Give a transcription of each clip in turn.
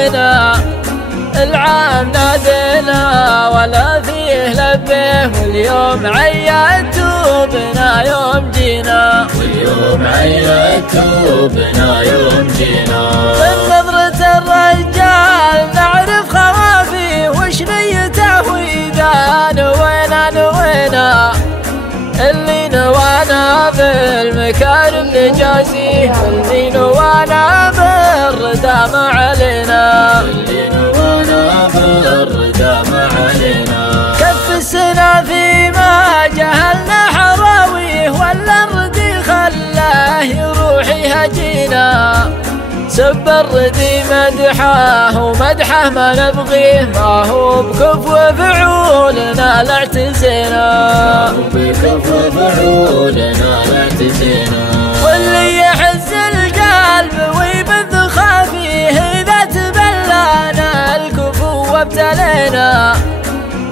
وينا العام نادينا ولا فيه لبيه، واليوم عيدتوا بنا يوم جينا، واليوم عيدتوا بنا يوم جينا. من نظرة الرجال نعرف خوافيه وش نيته وإذا نوينا اللي نوانا بالمكارم نجازيه، اللي نوانا بالردى ما علينا، اللي نوانا بالردى ما علينا. كف السنة فيما جهلنا حراويه، ولا الردي خلاه يروح يهجينا، سب الردي مدحه ومدحه ما نبغيه، ما هو بكفو فعولنا لا اعتزينا، ما هو بكفو فعولنا لا اعتزينا. واللي يحز القلب ويبث خافيه إذا تبلانا الكفو وابتلينا،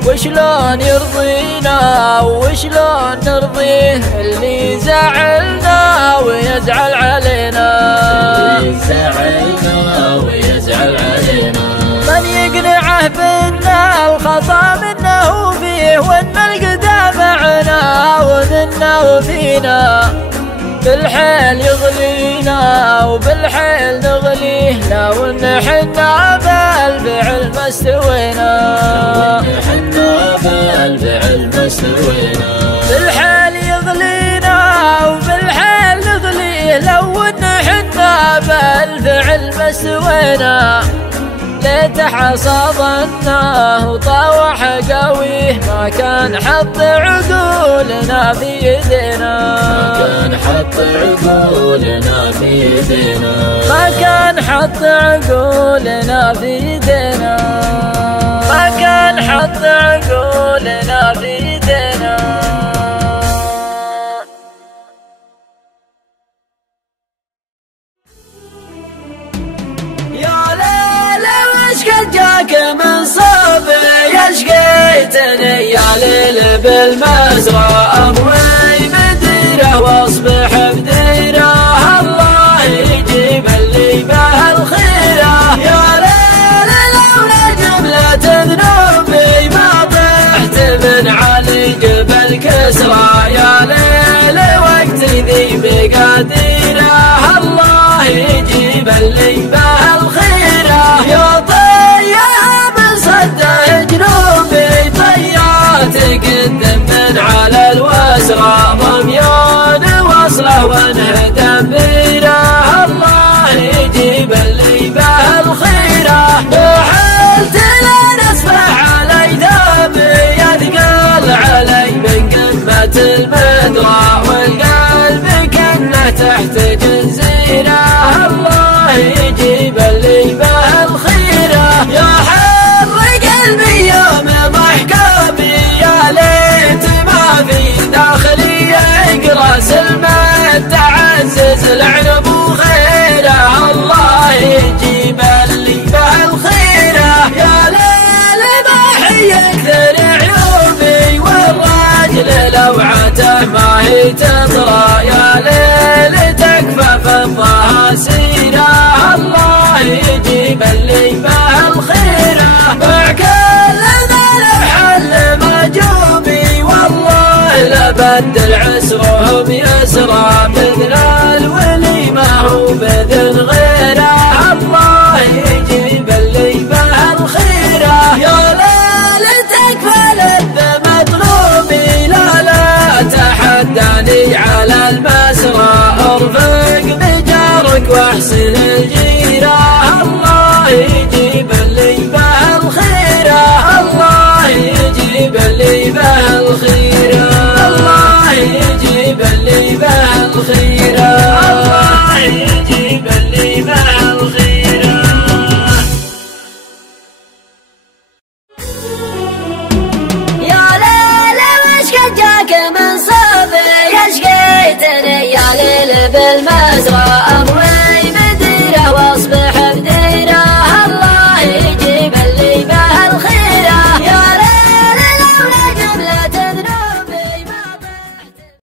وشلون يرضينا وشلون نرضيه اللي زعلنا ويزعل علينا، اللي زعلنا ويزعل علينا. من يقنعه بنا الخطا منه فيه، وان القدام معنا ومنا وفينا، بالحيل يغلينا وبالحيل نغليه، لو ان حنا بالفعل ما استوينا، حنا بالفعل ما استوينا. بالحيل يغلينا وبالحيل نغليه، لو ان حنا بالفعل ما استوينا، ليت حصادناه وطاوح قويه، ما كان حط عقولنا في يدينا، ما كان حط عقولنا في يدينا، ما كان حط عقولنا في يدينا، ما كان حط عقولنا في يدينا. جاك من صبي يشقيتني يا ليل بالمزرعة، أموي بديره واصبح بديره، الله يجيب اللي به الخيره، يا ليل لولا جملة ذنوبي ما طحت من علي جبل كسرى، يا ليل وقت ذي بقديره، الله يجيب اللي به الخيره، يا جنوبي طيات قدم من على الوسرى، ضميان وصله وانهدم بيره، الله يجيب اللي به الخيره، وحلت لنسفح علي ذنبي يثقل علي من قمة المدرى، والقلب كنه تحت جزيره، الله يجيب اللي به الخيره، يا قلبي يوم ضحكابي يا ليت ما في داخلي يقرا سلمة تعزز العنب وخيره، الله يجيب اللي به الخيره، يا ليل ضحي يكثر عيوبي، والراجل لوعته ما هي تطرى، يا ليل تكفى فضها سيره، الله يجيب اللي به الخيره، بدل عسرهم يسرى، مثل الولي ما هو